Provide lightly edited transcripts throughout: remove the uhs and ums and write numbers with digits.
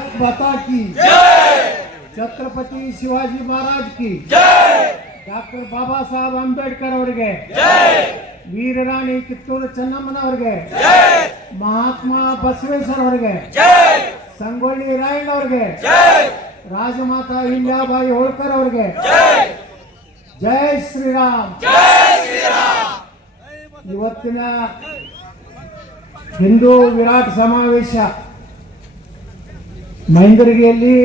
भारत माता की छत्रपति शिवाजी महाराज की ಡಾಕ್ಟರ್ ಬಾಬಾ ಸಾಹೇಬ್ ಅಂಬೇಡ್ಕರ್ ಅವರಿಗೆ ವೀರರಾಣಿ ಕಿತ್ತೂರು ಚೆನ್ನಮ್ಮನವರಿಗೆ ಮಹಾತ್ಮ ಬಸವೇಶ್ವರ ಅವರಿಗೆ ಸಂಗೊಳ್ಳಿ ರಾಯಣ್ಣ ಅವರಿಗೆ ರಾಜಮಾತಾ ಅಹಿಲ್ಯಾಬಾಯಿ ಹೋಳ್ಕರ್ ಅವರಿಗೆ ಜೈ ಶ್ರೀರಾಮ್. ಇವತ್ತಿನ ಹಿಂದೂ ವಿರಾಟ್ ಸಮಾವೇಶ ಮೈಂದರ್ಗಿಯಲ್ಲಿ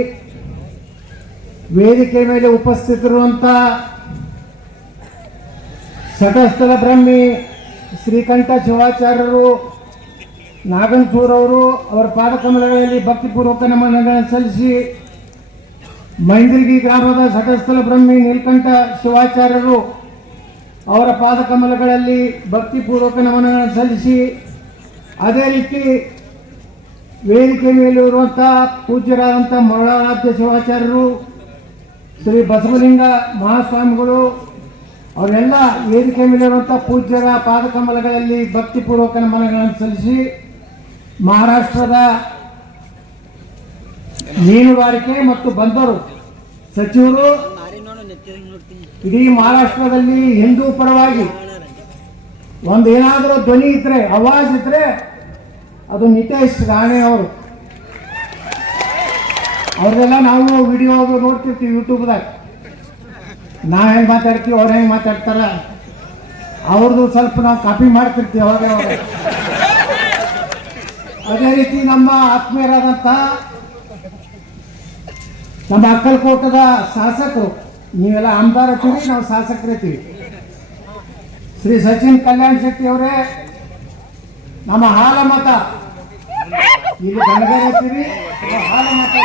ವೇದಿಕೆ ಮೇಲೆ ಉಪಸ್ಥಿತರಿರುವಂತ ಶಟಸ್ಥಲ ಬ್ರಹ್ಮಿ ಶ್ರೀಕಂಠ ಶಿವಾಚಾರ್ಯರು ನಾಗನಸೂರವರು ಅವರ ಪಾದಕಮಲಗಳಲ್ಲಿ ಭಕ್ತಿಪೂರ್ವಕ ನಮನಗಳನ್ನು ಸಲ್ಲಿಸಿ, ಮೈಂದರ್ಗಿ ಗ್ರಾಮದ ಶಟಸ್ಥಲ ಬ್ರಹ್ಮಿ ನೀಲಕಂಠ ಶಿವಾಚಾರ್ಯರು ಅವರ ಪಾದಕಮಲಗಳಲ್ಲಿ ಭಕ್ತಿಪೂರ್ವಕ ನಮನಗಳನ್ನು ಸಲ್ಲಿಸಿ, ಅದೇ ರೀತಿ ವೇದಿಕೆ ಮೇಲಿರುವಂಥ ಪೂಜ್ಯರಾದಂಥ ಮರಳಾರಾಧ್ಯ ಶಿವಾಚಾರ್ಯರು, ಶ್ರೀ ಬಸವಲಿಂಗ ಮಹಾಸ್ವಾಮಿಗಳು ಅವರೆಲ್ಲ ವೇದಿಕೆ ಮೇಲಿರುವಂಥ ಪೂಜ್ಯರ ಪಾದಕಮಲಗಳಲ್ಲಿ ಭಕ್ತಿಪೂರ್ವಕ ನಮನಗಳನ್ನು ಸಲ್ಲಿಸಿ, ಮಹಾರಾಷ್ಟ್ರದ ಮೀನುಗಾರಿಕೆ ಮತ್ತು ಬಂದರು ಸಚಿವರು ಇಡೀ ಮಹಾರಾಷ್ಟ್ರದಲ್ಲಿ ಹಿಂದೂ ಪರವಾಗಿ ಒಂದು ಏನಾದರೂ ಧ್ವನಿ ಇದ್ರೆ, ಆವಾಜ್ ಇದ್ರೆ ಅದು ನಿತೇಶ್ ರಾಣೆ ಅವರು. ಅವ್ರದೆಲ್ಲ ನಾವು ವಿಡಿಯೋ ನೋಡ್ತಿರ್ತೀವಿ ಯೂಟ್ಯೂಬ್ದಾಗ. ನಾವು ಹೆಂಗೆ ಮಾತಾಡ್ತೀವಿ, ಅವ್ರು ಹೆಂಗೆ ಮಾತಾಡ್ತಾರ, ಅವ್ರದ್ದು ಸ್ವಲ್ಪ ನಾವು ಕಾಪಿ ಮಾಡ್ತಿರ್ತೀವಿ ಅವಾಗ. ಅದೇ ರೀತಿ ನಮ್ಮ ಆತ್ಮೀಯರಾದಂಥ ನಮ್ಮ ಅಕ್ಕಲಕೋಟದ ಶಾಸಕರು, ನೀವೆಲ್ಲ ಆಮದಾರ ಇರ್ತೀವಿ, ನಾವು ಶಾಸಕರಿರ್ತೀವಿ, ಶ್ರೀ ಸಚಿನ್ ಕಲ್ಯಾಣ್ ಶೆಟ್ಟಿ ಅವರೇ ನಮ್ಮ ಹಾಲಮತ, ಇಲ್ಲಿ ಗಣಗರ ಇರ್ತೀವಿ, ಹಾಲಮತ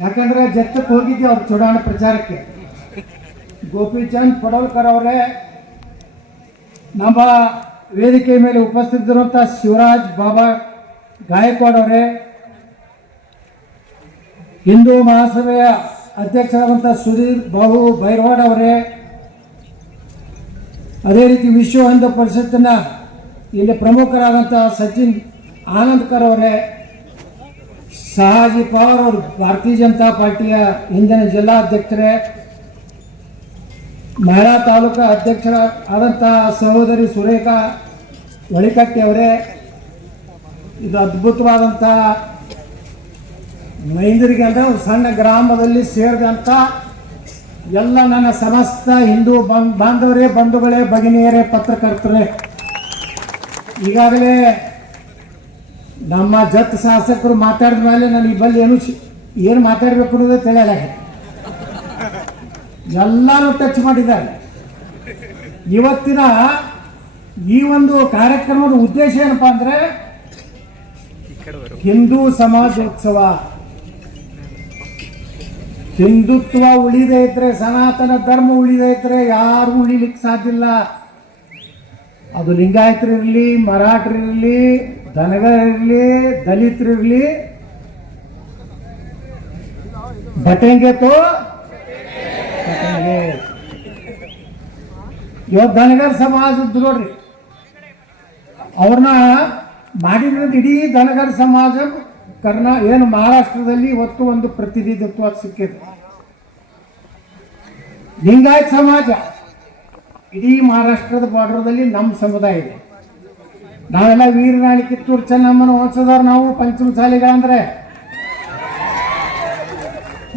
ಯಾಕಂದ್ರೆ ಜತ್ತಕ್ಕೆ ಹೋಗಿದ್ವಿ ಅವ್ರ ಚುನಾವಣಾ ಪ್ರಚಾರಕ್ಕೆ. ಗೋಪಿಚಂದ್ ಪಡೋಲ್ಕರ್ ಅವರೇ, ನಮ್ಮ ವೇದಿಕೆ ಮೇಲೆ ಉಪಸ್ಥಿತರಿರುವಂಥ ಶಿವರಾಜ್ ಬಾಬಾ ಗಾಯಕ್ವಾಡ್ ಅವರೇ, ಹಿಂದೂ ಮಹಾಸಭೆಯ ಅಧ್ಯಕ್ಷರಾದಂಥ ಸುಧೀರ್ ಬಾಬು ಭೈರವಾಡ್ ಅವರೇ, ಅದೇ ರೀತಿ ವಿಶ್ವ ಹಿಂದೂ ಪರಿಷತ್ತಿನ ಇಲ್ಲಿ ಪ್ರಮುಖರಾದಂಥ ಸಚಿನ್ ಆನಂದ್ಕರ್ ಅವರೇ, ಶಹಾಜಿ ಪವಾರ್ ಅವರು ಭಾರತೀಯ ಜನತಾ ಪಾರ್ಟಿಯ ಹಿಂದಿನ ಜಿಲ್ಲಾಧ್ಯಕ್ಷರೇ, ಮಹಿಳಾ ತಾಲೂಕಾ ಅಧ್ಯಕ್ಷರ ಆದಂಥ ಸಹೋದರಿ ಸುರೇಖಾ ಒಳಿಕಟ್ಟಿ ಅವರೇ, ಇದು ಅದ್ಭುತವಾದಂಥ ಮೈಂದರ್ಗಿ ಅಂದರೆ ಒಂದು ಸಣ್ಣ ಗ್ರಾಮದಲ್ಲಿ ಸೇರಿದಂಥ ಎಲ್ಲ ನನ್ನ ಸಮಸ್ತ ಹಿಂದೂ ಬಾಂಧವರೇ, ಬಂಧುಗಳೇ, ಭಗಿನಿಯರೇ, ಪತ್ರಕರ್ತರೇ, ಈಗಾಗಲೇ ನಮ್ಮ ಜತ್ ಶಾಸಕರು ಮಾತಾಡಿದ ಮೇಲೆ ನಾನು ಈ ಬಲ್ಲಿ ಏನು ಮಾತಾಡಬೇಕು ಅನ್ನೋದೇ ತಿಳಿಯಲ್ಲ. ಎಲ್ಲರೂ ಟಚ್ ಮಾಡಿದ್ದಾರೆ. ಇವತ್ತಿನ ಈ ಒಂದು ಕಾರ್ಯಕ್ರಮದ ಉದ್ದೇಶ ಏನಪ್ಪಾ ಅಂದ್ರೆ ಹಿಂದೂ ಸಮಾಜೋತ್ಸವ. ಹಿಂದುತ್ವ ಉಳಿದೇ ಇದ್ರೆ, ಸನಾತನ ಧರ್ಮ ಉಳಿದೇ ಇದ್ರೆ ಯಾರು ಉಳಿಲಿಕ್ಕೆ ಸಾಧ್ಯ ಇಲ್ಲ. ಅದು ಲಿಂಗಾಯತರಿರಲಿ, ಮರಾಠರಿರಲಿ, ದನಗರಿರಲಿ, ದಲಿತರಿರಲಿ, ಬಟೆಂಗೆ ತೋ ಬಟೆಂಗೆ. ಇವತ್ತು ದನಗರ ಸಮಾಜದ್ದು ನೋಡ್ರಿ, ಅವ್ರನ್ನ ಮಾಡಿರೋದು ಇಡೀ ದನಗರ ಸಮಾಜ ಏನು ಮಹಾರಾಷ್ಟ್ರದಲ್ಲಿ ಇವತ್ತು ಒಂದು ಪ್ರತಿನಿಧಿತ್ವ ಸಿಕ್ಕಿದೆ. ಲಿಂಗಾಯತ್ ಸಮಾಜ ಇಡೀ ಮಹಾರಾಷ್ಟ್ರದ ಬಾರ್ಡರ್ದಲ್ಲಿ ನಮ್ಮ ಸಮುದಾಯ ಇದೆ. ನಾವೆಲ್ಲ ವೀರರಾಣಿ ಕಿತ್ತೂರು ಚೆನ್ನಮ್ಮನ ವಂಶದವ್ರು, ನಾವು ಪಂಚಮಸಾಲಿಗಳಂದ್ರೆ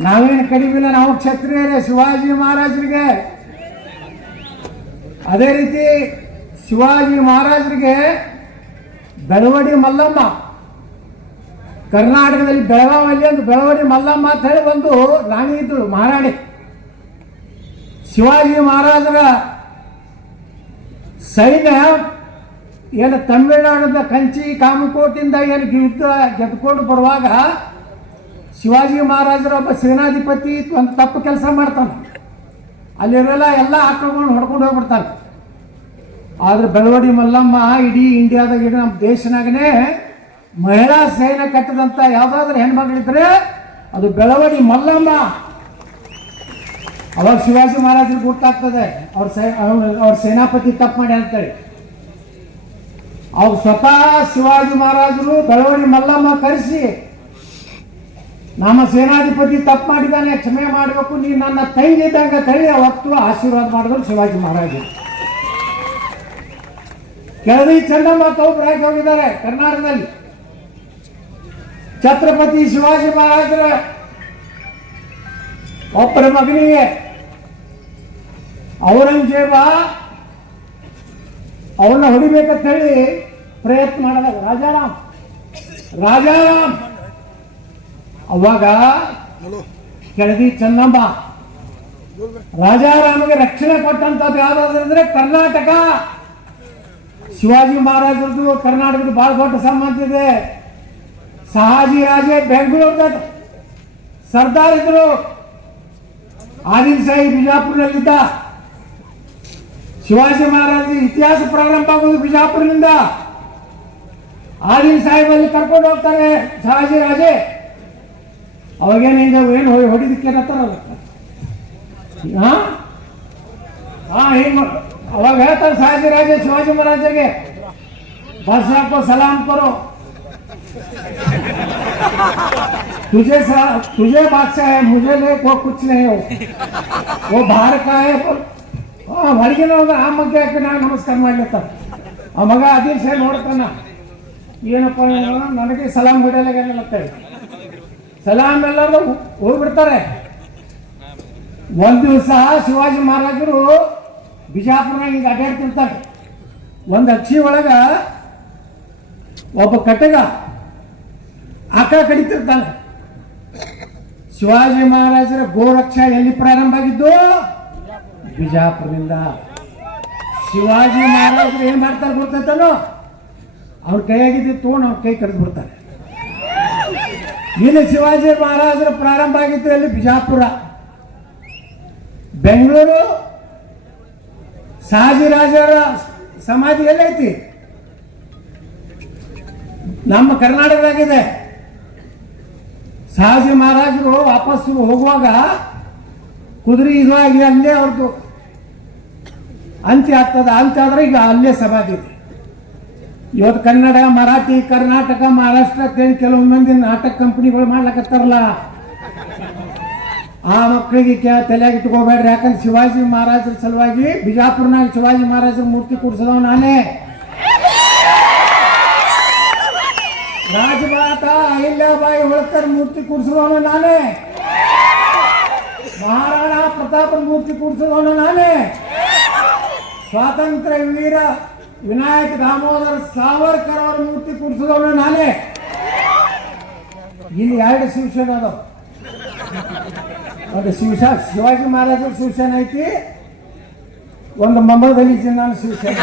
ನಾವೇನು ಕಡಿಮೆ, ನಾವು ಕ್ಷತ್ರಿಯರೇ ಶಿವಾಜಿ ಮಹಾರಾಜರಿಗೆ. ಅದೇ ರೀತಿ ಶಿವಾಜಿ ಮಹಾರಾಜರಿಗೆ ಬೆಳವಡಿ ಮಲ್ಲಮ್ಮ, ಕರ್ನಾಟಕದಲ್ಲಿ ಬೆಳಗಾವಿಯಲ್ಲಿ ಒಂದು ಬೆಳವಡಿ ಮಲ್ಲಮ್ಮ ಅಂತ ಹೇಳಿ ಒಂದು ರಾಣಿ ಇದ್ದಳು, ಮಹಾರಾಣಿ. ಶಿವಾಜಿ ಮಹಾರಾಜರ ಸೈನ್ಯ ಏನು ತಮಿಳುನಾಡಿನ ಕಂಚಿ ಕಾಮಕೋಟಿಂದ ಏನು ಯುದ್ಧ ಗೆದ್ದುಕೊಂಡು ಬರುವಾಗ ಶಿವಾಜಿ ಮಹಾರಾಜರ ಒಬ್ಬ ಸೇನಾಧಿಪತಿ ಒಂದು ತಪ್ಪು ಕೆಲಸ ಮಾಡ್ತಾನೆ. ಅಲ್ಲಿರೋಲ್ಲ ಎಲ್ಲ ಆಕ್ರಮಣ ಹೊಡ್ಕೊಂಡು ಹೋಗ್ಬಿಡ್ತಾನೆ. ಆದ್ರೆ ಬೆಳವಡಿ ಮಲ್ಲಮ್ಮ ಇಡೀ ಇಂಡಿಯಾದಾಗ, ಇಡೀ ನಮ್ಮ ದೇಶನಾಗನೇ ಮಹಿಳಾ ಸೈನ್ಯ ಕಟ್ಟದಂತ ಯಾವ್ದಾದ್ರು ಹೆಣ್ಮಗಳಿದ್ರೆ ಅದು ಬೆಳವಡಿ ಮಲ್ಲಮ್ಮ. ಅವಾಗ ಶಿವಾಜಿ ಮಹಾರಾಜರಿಗೆ ಗೊತ್ತಾಗ್ತದೆ ಅವ್ರ ಸೇನಾಪತಿ ತಪ್ಪು ಮಾಡಿ ಅಂತೇಳಿ. ಅವ್ರು ಸ್ವತಃ ಶಿವಾಜಿ ಮಹಾರಾಜರು ಬೆಳವಡಿ ಮಲ್ಲಮ್ಮ ಕರೆಸಿ ನಮ್ಮ ಸೇನಾಧಿಪತಿ ತಪ್ಪು ಮಾಡಿದ್ದಾನೆ, ಕ್ಷಮೆ ಮಾಡಬೇಕು, ನೀನು ನನ್ನ ತಂಗಿ ಇದ್ದಂಗ ತಳ್ಳಿ ಅವತ್ತು ಆಶೀರ್ವಾದ ಮಾಡಿದ್ರು ಶಿವಾಜಿ ಮಹಾರಾಜರು. ಕೆಳದಿ ಚೆನ್ನಮ್ಮ ತೌಬ್ರಾಗಿ ಹೋಗಿದ್ದಾರೆ ಕರ್ನಾಟಕದಲ್ಲಿ. ಛತ್ರಪತಿ ಶಿವಾಜಿ ಮಹಾರಾಜರ ಒಬ್ಬರ ಮಗನಿಗೆ ಔರಂಗಜೇಬ ಅವನ್ನ ಹೊಡಿಬೇಕಂತ ಹೇಳಿ ಪ್ರಯತ್ನ ಮಾಡಿದಾಗ ರಾಜಾರಾಮ್ ಅವಾಗ ಕೆಳದಿ ಚೆನ್ನಮ್ಮ ರಾಜಾರಾಮಗೆ ರಕ್ಷಣೆ ಕೊಟ್ಟಂತದ್ದು ಯಾವ್ದಾದ್ರೆ ಕರ್ನಾಟಕ. ಶಿವಾಜಿ ಮಹಾರಾಜರದ್ದು ಕರ್ನಾಟಕದ ಬಹಳ ದೊಡ್ಡ ಸಂಬಂಧ ಇದೆ. ಶಹಾಜಿ ರಾಜೇ ಬೆಂಗಳೂರದ ಸರ್ದಾರ್ ಇದ್ರು, ಆದಿಲ್ ಶಾಹಿ ಬಿಜಾಪುರದಲ್ಲಿದ್ದ. ಶಿವಾಜಿ ಮಹಾರಾಜ ಇತಿಹಾಸ ಪ್ರಾರಂಭ ಆಗೋದು ಬಿಜಾಪುರದಿಂದ. ಆದಿಲ್ ಸಾಹೇಬಲ್ಲಿ ಕರ್ಕೊಂಡು ಹೋಗ್ತಾರೆ ಶಹಾಜಿ ರಾಜೇ. ಅವಾಗೇನು ಹಿಂಗ ಏನು ಹೊಡಿದಕ್ಕೆ ಹಿಂಗ ಅವಾಗ ಹೇಳ್ತಾರೆ ಶಹಾಜಿ ರಾಜೇ ಶಿವಾಜಿ ಮಹಾರಾಜರಿಗೆ, बादशाह को सलाम करो, तुझे बादशाह है, मुझे नहीं, वो कुछ नहीं हो, वो बाहर का है. ಹೊರಗಿನ ಆ ಮಗ್ಗೆ ನಾನು ನಮಸ್ಕಾರ ಮಾಡ್ಲತ್ತಾರ. ಆ ಮಗ ಆದಿಲ್ ಶಾಹಿ ನೋಡ್ತಾನ, ಏನಪ್ಪ ನನಗೆ ಸಲಾಮ್ ಹೊಡೆಯಲಾಗತ್ತೇಳಿ ಸಲಾಮ್ ಎಲ್ಲರೂ ಹೋಗ್ಬಿಡ್ತಾರೆ. ಒಂದು ದಿವಸ ಶಿವಾಜಿ ಮಹಾರಾಜರು ಬಿಜಾಪುರನಾಗ ಹಿಂಗೆ ಅಡ್ಡಾಡ್ತಿರ್ತಾರೆ. ಒಂದು ಅಕ್ಷಿ ಒಳಗ ಒಬ್ಬ ಕಟಗ ಆಕ ಕಡಿತಿರ್ತಾನೆ. ಶಿವಾಜಿ ಮಹಾರಾಜರ ಗೋರಕ್ಷಾ ಎಲ್ಲಿ ಪ್ರಾರಂಭ ಆಗಿದ್ದು? ಬಿಜಾಪುರದಿಂದ. ಶಿವಾಜಿ ಮಹಾರಾಜರು ಏನ್ ಮಾಡ್ತಾರೆ ಗೊತ್ತೈತನೋ, ಅವ್ರ ಕೈಯಾಗಿದ್ದು ತಗೊಂಡು ಅವ್ರ ಕೈ ಕಡಿದು ಬಿಡ್ತಾರೆ. ಇಲ್ಲಿ ಶಿವಾಜಿ ಮಹಾರಾಜರ ಪ್ರಾರಂಭ ಆಗಿತ್ತು ಎಲ್ಲಿ? ಬಿಜಾಪುರ. ಬೆಂಗಳೂರು ಶಹಾಜಿ ರಾಜರ ಸಮಾಧಿ ಎಲ್ಲೈತಿ? ನಮ್ಮ ಕರ್ನಾಟಕದಾಗಿದೆ. ಶಹಾಜಿ ಮಹಾರಾಜರು ವಾಪಸ್ ಹೋಗುವಾಗ ಕುದುರೆ ಇದಾಗಿ ಅಲ್ಲೇ ಅವ್ರದ್ದು ಅಂತ್ಯ ಆಗ್ತದ. ಅಂತ್ಯ ಆದ್ರೆ ಈಗ ಅಲ್ಲೇ ಸಮಾಧಿ ಇದೆ. ಇವತ್ತು ಕನ್ನಡ, ಮರಾಠಿ, ಕರ್ನಾಟಕ, ಮಹಾರಾಷ್ಟ್ರ ಅಂತೇಳಿ ಕೆಲವು ಮಂದಿ ನಾಟಕ ಕಂಪನಿಗಳು ಮಾಡ್ಲಕತ್ತಾರಲ್ಲ, ಆ ಮಕ್ಕಳಿಗೆ ತಲೆಯಾಗಿ ಇಟ್ಕೋಬೇಡ್ರಿ. ಯಾಕಂದ್ರೆ ಶಿವಾಜಿ ಮಹಾರಾಜರ ಸಲುವಾಗಿ ಬಿಜಾಪುರನಾಗ ಶಿವಾಜಿ ಮಹಾರಾಜರ ಮೂರ್ತಿ ಕೂಡಿಸಿದವ ನಾನೇ. ರಾಜಮಾತ ಅಹಿಲ್ಯಾಬಾಯಿ ಹೋಳ್ಕರ್ ಮೂರ್ತಿ ಕೂಡಿಸಿದವನು ನಾನೇ. ಮಹಾರಾಣಾ ಪ್ರತಾಪನ ಮೂರ್ತಿ ಕೂಡಿಸಿದವನು ನಾನೇ. ಸ್ವಾತಂತ್ರ್ಯ ವೀರ ವಿನಾಯಕ ದಾಮೋದರ ಸಾವರ್ಕರ್ ಅವರ ಮೂರ್ತಿ ಕೂಡಿಸಿದವನು ನಾನೇ. ಇಲ್ಲಿ 2 ಶಿವಸೇನೆ ಅದಾವ. ಒಂದು ಶಿವಾಜಿ ಮಹಾರಾಜರ ಶಿವಸೇನೆ ಐತಿ, ಒಂದು ಮೊಹಮ್ಮದ್ ಅಲಿ ಜಿನ್ನಾನ ಶಿವಸೇನೆ.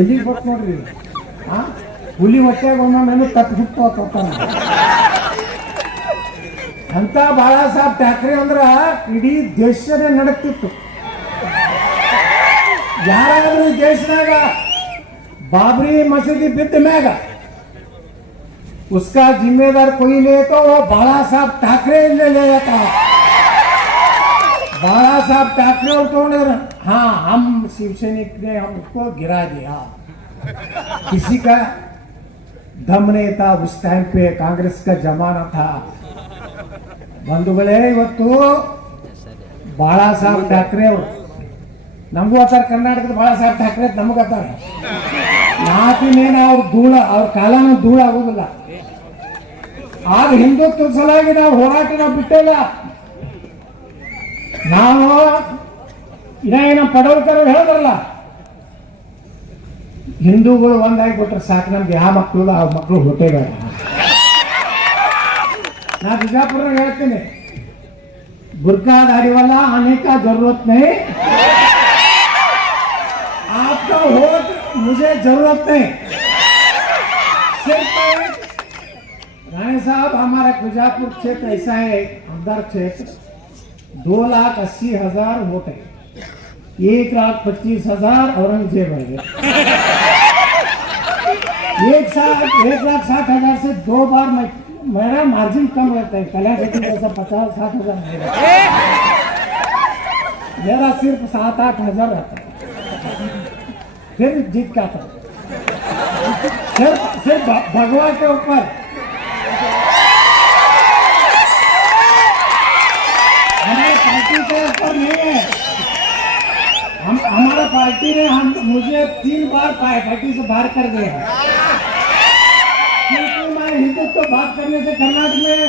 ಎಲ್ಲಿ ಗೊತ್ತು ನೋಡ್ರಿ, ಹುಲಿ ಹೊಟ್ಟೆಗೆ ಒಂದೊಂದು ತಪ್ಪು ಹುಟ್ಟೋತಾನ ಅಂತ. ಬಾಳಾ ಸಾಹೇಬ್ ಠಾಕ್ರೆ ಅಂದ್ರ ಇಡೀ ದೇಶನೇ ನಡಕ್ತಿತ್ತು. ಯಾರಾದ್ರೂ ದೇಶನಾಗ ಬಾಬ್ರಿ ಮಸೀದಿ ಬಿದ್ದ ಮ್ಯಾಗ उसका जिम्मेदार कोई ले तो वो बाला साहब ठाकरे ले जाता. बाला साहब ठाकरे उठोने, हाँ हम शिवसैनिक ने हमको गिरा दिया. किसी का दम नहीं था उस टाइम पे, कांग्रेस का जमाना था. ಬಂಧುಗಳೇ, ಇವತ್ತು ಬಾಳಾ ಸಾಹೇಬ್ ಠಾಕ್ರೆ ಅವರು ನಮಗೂ ಅತ್ತಾರ. ಕರ್ನಾಟಕದ ಬಾಳಾ ಸಾಹೇಬ್ ಠಾಕ್ರೆ ನಮಗತ್ತಾರ. ನಾತಿನೇನು ಅವ್ರ ಧೂಳ, ಅವ್ರ ಕಾಲನೂ ಧೂಳ ಆಗೋದಿಲ್ಲ. ಆಗ ಹಿಂದುತ್ವ ಸಲುವಾಗಿ ನಾವು ಹೋರಾಟ ಬಿಟ್ಟಿಲ್ಲ. ನಾವು ಏನ ಪಡವಲ್ಕರ್ ಹೇಳಿದ್ರಲ್ಲ, ಹಿಂದೂಗಳು ಒಂದಾಗಿಬಿಟ್ರೆ ಸಾಕು, ನಮ್ಗೆ ಯಾವ ಮಕ್ಕಳು ಆ ಮಕ್ಕಳು ಹೊಟ್ಟೆಗಳ. ನಾ ಬಿಜಾಪುರನಾಗ ಹೇಳ್ತೀನಿ, बुर्का दाढ़ी वाला आने का जरूरत नहीं, आपका वोट मुझे जरूरत नहीं. सिर्फ राणे साहब, हमारा बीजापुर क्षेत्र ऐसा है, हमदर क्षेत्र 2,80,000 वोट है, 1,25,000 औरंगजेब है. 1,60,000 से 2 बार मेरा मार्जिन कम रहता है. कल्याण सिटी जैसा 50-60,000 मेरा सिर्फ 7-8,000 रहता है. फिर जीत का था सिर्फ भगवा के ऊपर हमारी पार्टी के ऊपर नहीं है। हमारा पार्टी ने मुझे 3 बार पार्टी से बाहर कर दिया, क्योंकि मैं हिंदुत्व बात करने से कर्नाटक में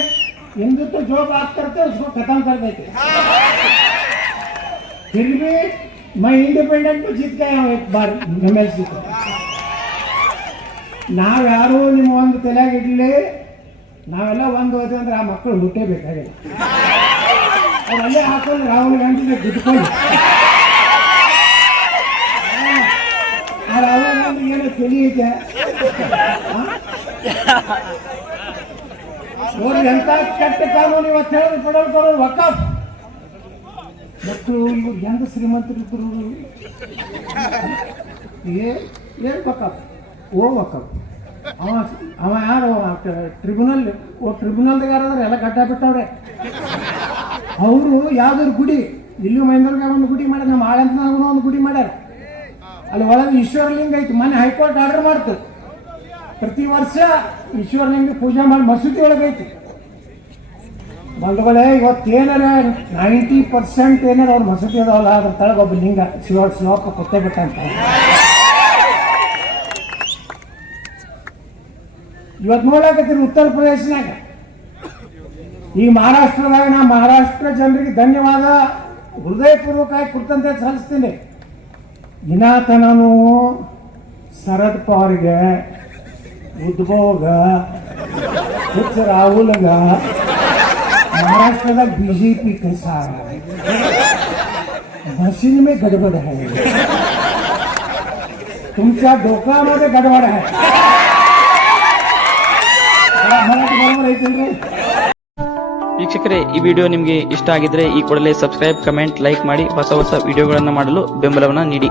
हिंदुत्व जो बात करते उसको खत्म कर देते। फिर भी मैं इंडिपेंडेंट को जीत गया हूँ एक बार MLC को। ನಾವ್ಯಾರು ನಿಮ್ಮ ಒಂದು ತಲೆಯಾಗಿ ಇಡ್ಲಿ, ನಾವೆಲ್ಲ ಒಂದು ಹೋದ್ವಿ ಅಂದ್ರೆ ಆ ಮಕ್ಕಳು ಹುಟ್ಟೇ ಬೇಕಾಗಿಲ್ಲ, ಅವರಲ್ಲೇ ಹಾಕೊಂಡು ರಾಹುಲ್ ಗಾಂಧಿಗೆ ಗುದ್ಕೊಂಡು ಆ ರಾಹುಲ್ ಗಾಂಧಿ ಏನೋ ತಲೆ ಐತೆ ನೋಡ್ರಿ ಎಂತ ಕೆಟ್ಟ ಕಾನೂನು ಇವತ್ತು ಹೇಳಿ ಕೊಡೋರು ವಕಫ್ ಮಕ್ಕಳು ಇವ್ರು ಹೆಂಗ ಶ್ರೀಮಂತರಿದ್ರು ಏನ್ ವಕಫ್ ಓ ವಕಫ್ ಅವ ಯಾರು ಟ್ರಿಬ್ಯುನಲ್ದಾಗ ಯಾರಾದ್ರೆ ಎಲ್ಲ ಗಡ್ಡ ಬಿಟ್ಟವ್ರೆ ಅವರು ಯಾವ್ದಾದ್ರು ಗುಡಿ ಇಲ್ಲಿ ಮೈಂದೂರ್ಗಾಗ ಒಂದು ಗುಡಿ ಮಾಡ್ಯಾರ, ನಮ್ಮ ಆಳಂತನಾಗೂ ಒಂದು ಗುಡಿ ಮಾಡ್ಯಾರ, ಅಲ್ಲಿ ಒಳಗೆ ಈಶ್ವರಲಿಂಗ ಐತಿ. ಮೊನ್ನೆ ಹೈಕೋರ್ಟ್ ಆರ್ಡರ್ ಮಾಡ್ತು ಪ್ರತಿ ವರ್ಷ ಈಶ್ವರಲಿಂಗ ಪೂಜೆ ಮಾಡಿ ಮಸೂದಿ ಒಳಗೈತಿ. ಬಂಧುಗಳೇ ಇವತ್ತೇನಾರ 90% ಏನಾರ ಅವ್ರ ಮಸೂದಿ ಅದಾವಲ್ಲ ಅದ್ರ ತಳಗ ಒಬ್ಬ ಲಿಂಗ ಶಿವಪ್ಪ ಕೊತ್ತೆ ಬಿಟ್ಟ ಅಂತ ಇವತ್ತು ನೋಡಕತ್ತೀರಿ ಉತ್ತರ ಪ್ರದೇಶನಾಗ. ಈ ಮಹಾರಾಷ್ಟ್ರದಾಗ ನಾ ಮಹಾರಾಷ್ಟ್ರ ಜನರಿಗೆ ಧನ್ಯವಾದ ಹೃದಯಪೂರ್ವಕವಾಗಿ ಕೃತಜ್ಞತೆ ಸಲ್ಲಿಸ್ತೀನಿ. ದಿನಾತ ನಾನು ಶರದ್ ಪವಾರ್ಗೆ, ಉದ್ಭವ್ಗ, ಹುಚ್ಚ ರಾಹುಲ್ಗ महाराष्ट्र बीजेपी के साथ मशीन में गडबड है, तुमच्या डोक्यामध्ये गडबड आहे. ವೀಕ್ಷಕರೇ, ಈ ವಿಡಿಯೋ ನಿಮಗೆ ಇಷ್ಟ ಆಗಿದ್ರೆ ಈ ಕೂಡಲೇ ಸಬ್ಸ್ಕ್ರೈಬ್, ಕಮೆಂಟ್, ಲೈಕ್ ಮಾಡಿ ಹೊಸ ವಿಡಿಯೋಗಳನ್ನು ಮಾಡಲು ಬೆಂಬಲವನ್ನು ನೀಡಿ.